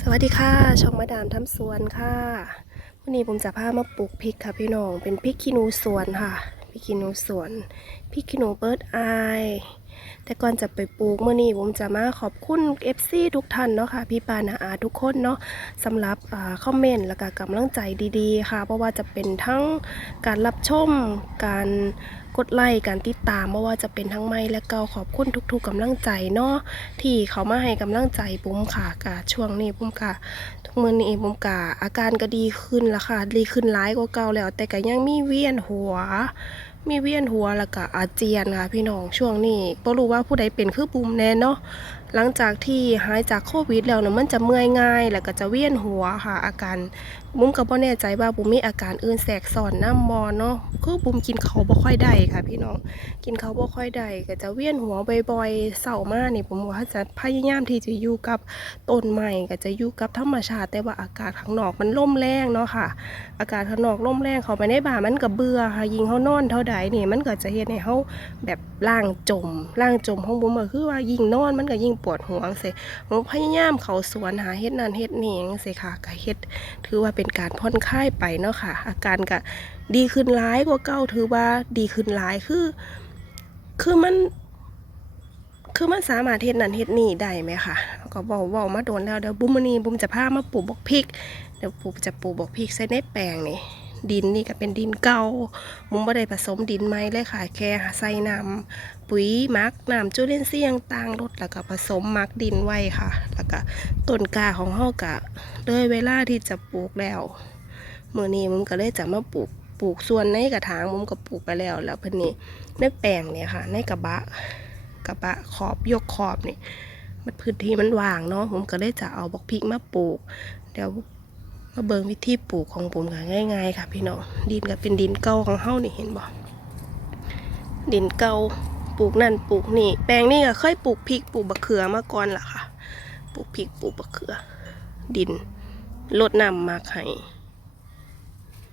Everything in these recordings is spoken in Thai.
สวัสดีค่ะช่องมาดามทำสวนค่ะวันนี้ผมจะพามาปลูกพริกค่ะพี่น้อง เป็นพริกขี้หนูสวนค่ะพริกขี้หนูสวนพริกขี้หนูเบิร์ดอาย แต่ก่อนจะไปปลูกเมื่อนี้ผมจะมาขอบคุณ FC ทุกท่านเนาะค่ะ พี่ปานาอาทุกคนเนาะสำหรับอ่าคอมเมนต์และก็กำลังใจดีๆ ค่ะ เพราะว่าจะเป็นทั้งการรับชมการกดไลค์การติดตามไม่ว่าจะเป็นทั้งไม่และเก่าขอบคุณทุกๆกำลังใจเนาะที่เขามาให้กำลังใจปุ้มค่ะกะช่วงนี้ปุ้มกะทุกมื้อนี้ปุ้มกะอาการก็ดีขึ้นล้วค่ะดีขึ้นร้ายกว่าเก่าแล้ว แต่ก็ยังมีเวียนหัว มีเวียนหัวแล้วก็อาเจียนค่ะพี่น้องช่วงนี้บ่รู้ว่าผู้ใดเป็นคือปุ่มแน่เนาะ หลังจากที่หายจากโควิดแล้วเนี่ยมันจะเมื่อยง่าย แล้วก็จะเวียนหัวค่ะ อาการบุ้มก็บ่แน่ใจว่าบุ้มมีอาการอื่นแทรกซ้อนน้ำมอเนาะคือบุ้มกินเขาวบ่ค่อยได้ค่ะ พี่น้องกินเขาวบ่ค่อยได้ก็จะเวียนหัวบ่อยๆเศร้ามากนี่ผมว่าจะพยายามที่จะอยู่กับต้นไม้ก็จะอยู่กับธรรมชาติแต่ว่าอากาศข้างนอกมันล่มแรงเนาะค่ะ อากาศข้างนอกล่มแรงเขาไปในบ้านมันก็เบื่อค่ะยิงเขานอนเท่าใดนี่มันก็จะเฮ็ดให้เขาแบบล่างจมล่างจมของผมก็คือว่ายิงนอนมันก็ยิงปวดหัวจังซี่ผมพยายามเขาสวนหาเฮ็ดนั่นเฮ็ดนี่จังซี่ค่ะก็เฮ็ดถือว่าเป็นการผ่อนคลายไปเนาะค่ะ อาการก็ดีขึ้นหลายกว่าเก่าถือว่าดีขึ้นหลายคือ คือมัน คือมันสามารถเฮ็ดนั่นเฮ็ดนี่ได้ไหมคะก็เว้าเว้ามาโดนแล้วเดี๋ยวบุ้มนีบุ้มจะพามาปลูกบกพริกเดี๋ยวปลูกจะปลูกบกพริกใส่ในแปลงนี่ ดินนี่ก็เป็นดินเก่าบุ้มบ่ได้ผสมดินใหม่เลยค่ะ แค่ใส่น้ำปุ๋ยมักน้ำจุลินทรีย์ต่างๆลดแล้วก็ผสมมักดินไว้ค่ะ แล้วก็ต้นกาของเฮาก็เลยเวลาที่จะปลูกแล้วมื้อนี้มุมก็เลยจะมาปลูกปลูกส่วนในกระถางมุมก็ปลูกไปแล้ว แล้วเพิ่นนี่ในแปลงเนี่ยค่ะ ในกระบะกระบะขอบยกขอบนี่มันพื้นที่มันว่างเนาะผมก็เลยจะเอาบักพริกมาปลูก เดี๋ยว มาเบิงวิธีปลูกของผมค่ะง่าย ๆ ค่ะ พี่น้องดินก็เป็นดินเก่าของเฮานี่เห็นบ่ดินเก่าปลูกนั่นปลูกนี่ แปลงนี่ก็เคยปลูกพริกปลูกบักเขือมาก่อนล่ะค่ะ ปลูกพริกปลูกบักเขือ ดินลดน้ำมากให้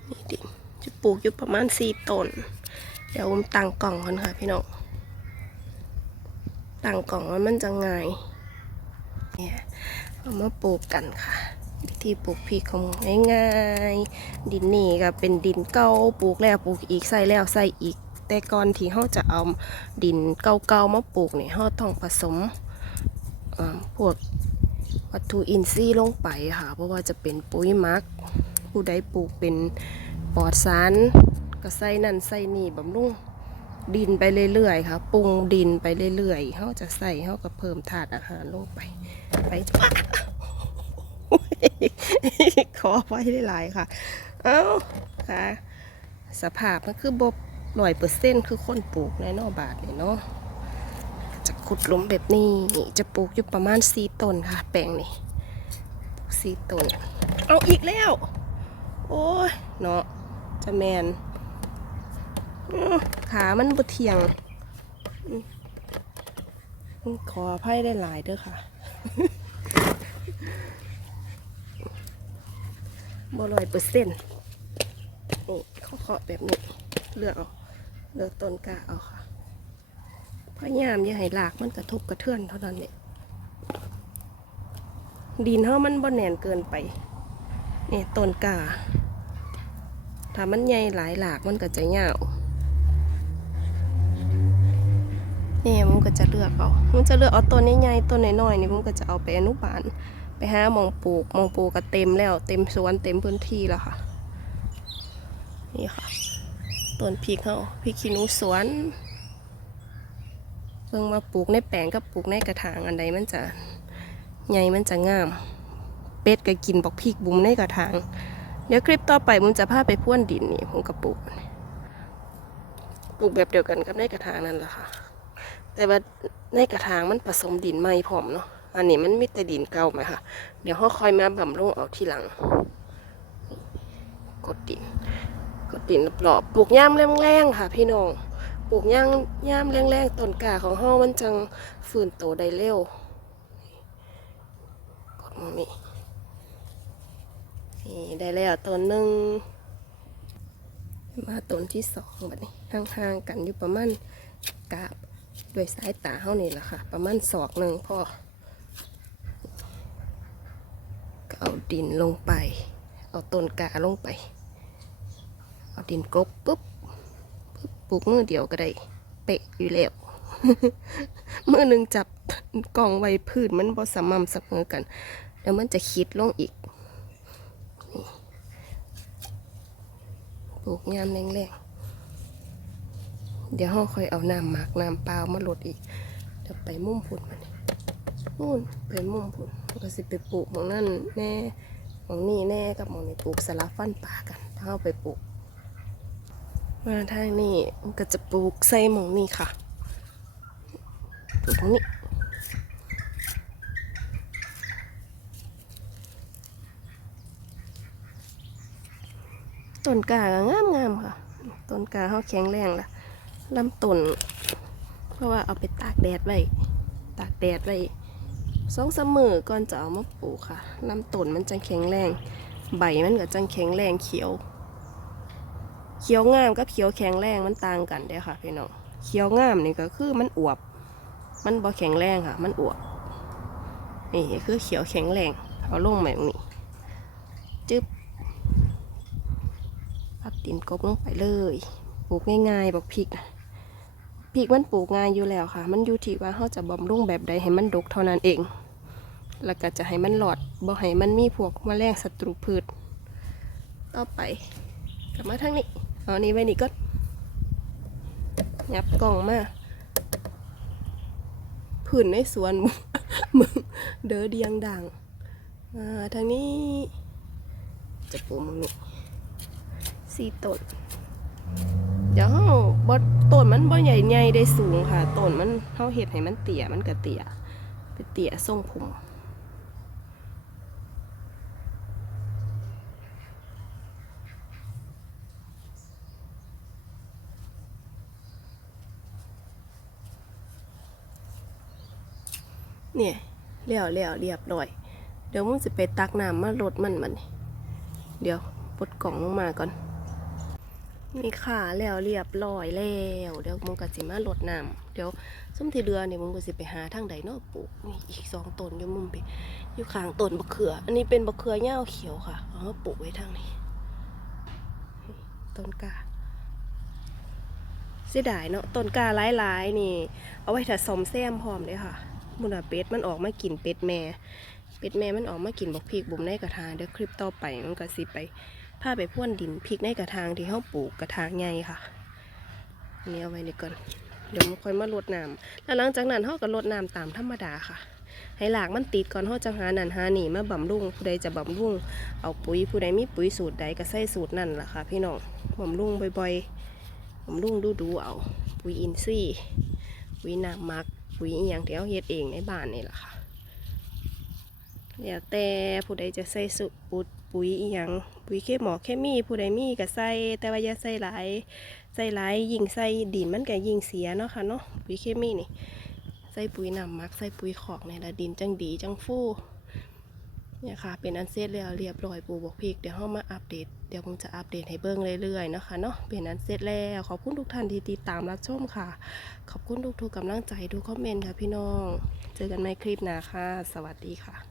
นี่ดินจะปลูกอยู่ประมาณสี่ต้นเดี๋ยวผมตั้งกล่องก่อนค่ะ พี่น้องตั้งกล่องแล้วมันจะง่ายเนี่ยเอามาปลูกกันค่ะ วิธีปลูกพริกของง่ายๆ ดินนี่ก็เป็นดินเก่าปลูกแล้วปลูกอีกใส่แล้วใส่อีก แต่ก่อนที่เขาจะเอาดินเก่าๆมาปลูกเนี่ยเขาต้องผสมพวกวัตถุอินทรีย์ลงไปค่ะเพราะว่าจะเป็นปุ๋ยมัก ผู้ใดปลูกเป็นปลอดสารก็ใส่นั่นใส่นี่บำรุงดินไปเรื่อยๆค่ะปรุงดินไปเรื่อยๆเขาจะใส่เขาก็เพิ่มถาดอาหารลงไปไปข อไว้ได้หลายค่ะ เอ้าค่ะ สภาพมันคือบร้อยเปอร์เซ็นต์คือคนปลูกในนอบาทเลยเนาะจะขุดหลุมแบบนี้จะปลูกอยู่ประมาณสี่ต้นค่ะ แปลงนี่ปลูกสี่ต้นเอาอีกแล้ว โอ้ยเนาะจะแมนขามันบ่เทียงขออภัยได้หลายเด้อค่ะ บ่ร้อยเปอร์เซ็นต์นี่เขาเคาะแบบนี้ เลือกเอาเลือกต้นกาเอาค่ะพยายามอย่าให้หลากมันกระทบกระเทือนเท่านั้นเนี่ยดินเฮามันบ่แน่นเกินไปนี่ต้นกาถ้ามันใหญ่หลายหลากมันก็จะยาวนี่มันก็จะเลือกเอามันจะเลือกเอาต้นใหญ่ๆต้นน้อยๆนี่มันก็จะเอาไปอนุบาล ไปหามองปลูกมองปลูกก็เต็มแล้ว เต็มสวนเต็มพื้นที่แล้วค่ะ นี่ค่ะต้นพริกเขาพริกขี้หนูสวนเพิ่งมาปลูกในแปลงกับปลูกในกระถางอันใดมันจะใหญ่มันจะงาม เป็ดก็กินบอกพริกบุ้มในกระถาง เดี๋ยวคลิปต่อไปผมจะพาไปพ่วนดินนี่ผมก็ปลูกปลูกแบบเดียวกันกับในกระถางนั่นแหละค่ะ แต่ว่าในกระถางมันผสมดินใหม่พร้อมเนาะ อันนี้มันมีแต่ดินเก่าไหมคะเดี๋ยวเขาคอยมาบำรุงเอาทีหลัง กดดิน กดดินรอบปลูกย่ามแรงๆค่ะ พี่น้อง ปลูกย่างย่ามแรงๆต้นกาของเฮามันจังฟื้นโตได้เร็ว กดมองนี่นี่ได้แล้วต้นหนึ่ง มาต้นที่สองแบัดนี้ห่างๆกันอยู่ประมาณกาบด้วยสายตาเท่านี่แหละค่ะ ประมาณศอกหนึ่งพอ เอา ดินลงไป เอาต้นกาลงไป เอาดินกบปุ๊บปุ๊บปลูกมือเดียวก็ได้เป๊ะอยู่แล้วมือหนึ่งจับกล่องไว้พืชมันบ่สม่ำเสมอกัน แล้วมันจะคิดลงอีกปลูกยามแรงๆเดี๋ยวเราค่อยเอาน้ำหมักน้ำเปล่ามาลดอีกเดี๋ยวไปมุ่มพุ่นมัน นู่นไปมุมพุ่นเราก็สิไปปลูกมองนั่นแน่มองนี่แน่กับมองนี่ปลูกสลับฟันป่ากันถ้าเอาไปปลูก มาทางนี้มันก็จะปลูกใส่หมองนี่ค่ะปลูกตรงนี้ต้นกางามงามค่ะต้นกาเขาแข็งแรงละลำต้นเพราะว่าเอาไปตากแดดไว้ ตากแดดไว้ สองสามมือก่อนจะเอามาปลูกค่ะลำต้นมันจังแข็งแรง ใบมันก็จังแข็งแรงเขียว เขียวงามกับเขียวแข็งแรงมันต่างกันเด้อค่ะพี่น้องเขียวงามนี่ก็คือมันอวบ มันบ่แข็งแรงค่ะ มันอวบนี่คือเขียวแข็งแรงเอาลงแบบนี้จึ๊บปักดินกบลงไปเลยปลูกง่ายๆบอกพริกนะพริกมันปลูกง่ายอยู่แล้วค่ะ มันอยู่ที่ว่าเราจะบำรุงแบบใดให้มันดกเท่านั้นเอง แล้วก็จะให้มันหลอดบ่ให้มันมีพวกมแมลงศัตรูพืช ต่อไปกลับมาทางนี้เอาอันนี้ไว้นี่ก็ยับกล่องมาผื่นในสวนมึงเด้อเดียงดังอ่าทางนี้ จะปลูกมึงนี่สี่ต้นเดี๋ยวเฮาบ่ต้นมันบ่ใหญ่ใหญ่ได้สูงค่ะต้นมันเฮาเฮ็ดให้มันเตี้ยมันก็เตี้ยเป็นเตี้ยทรงผม เนี่ยเลี้ยวเลี้ยวเรียบร้อย เดี๋ยวมึงสิไปตักน้ำมาลดมันมัน เดี๋ยวปลดกล่องลงมาก่อนมีขาแล้วเรียบร้อยแล้วเดี๋ยวมึงก็สิมาลดน้ำเดี๋ยวส้มทีเดือนนี่มึงก็สิไปหาทางใดเนาะปลูกนี่อีกสองต้นอยู่มุมไปอยู่ข้างต้นบะเขือ อันนี้เป็นบะเขือย่าเขียวค่ะเอามาปลูกไว้ทางนี้ต้นกาเสียดายเนาะต้นกาหลายๆนี่ เอาไว้ถ้าสมแซมพร้อมเลยค่ะ บุญเป็ดมันออกมากินเป็ดแม่ เป็ดแม่มันออกมากินบักพริกบุ่มในกระถางเดี๋ยวคลิปต่อไปมันก็สิไปพาไปพ่วนดินพริกในกระถางที่เขาปลูกกระถางใหญ่ค่ะนนี้เอาไว้นี่ก่อนเดี๋ยวมันค่อยมารดน้ำแล้วหลังจากนั้นเขาก็รดน้ำตามธรรมดาค่ะ ให้หลากมันติดก่อนเขาจะหาหนันหาหนีมาบำรุงผู้ใดจะบำรุงเอาปุ๋ยผู้ใดมีปุ๋ยสูตรใดก็ใส่สูตรนั่นแหละค่ะ พี่น้องบำรุงบ่อยๆบำรุงดูๆเอา ปุ๋ยอินทรีย์ปุ๋ยน้ำมัก ปุ๋ยอหย่างที่เอาเฮ็ดเองในบ้านนี่แหละค่ะแล้วแต่ผู้ใดจะใส่สุปุ๋ยปุ๋ยอีหยังปุ๋ยเคหมอเคมีผู้ใดมีก็ใส่แต่ว่าอย่าใส่หลายใส่หลายยิ่งใส่ดินมันก็ยิ่งเสียเนาะค่ะเนาะปุ๋ยเคมีนี่ ใส่ปุ๋ยน้ำมักใส่ปุ๋ยขอกในละดินจังดีจังฟู เนี่ยค่ะเป็นอันเสร็จแล้วเรียบร้อยปลูกบกพริกเดี๋ยวเรามาอัปเดตเดี๋ยวผมจะอัปเดตให้เบิ้งเรื่อยๆนะคะเนาะเป็นอันเสร็จแล้วขอบคุณทุกท่านที่ติดตามรับชมค่ะ ขอบคุณทุกๆกำลังใจทุกคอมเมนต์ค่ะพี่น้อง เจอกันในคลิปหน้าค่ะ สวัสดีค่ะ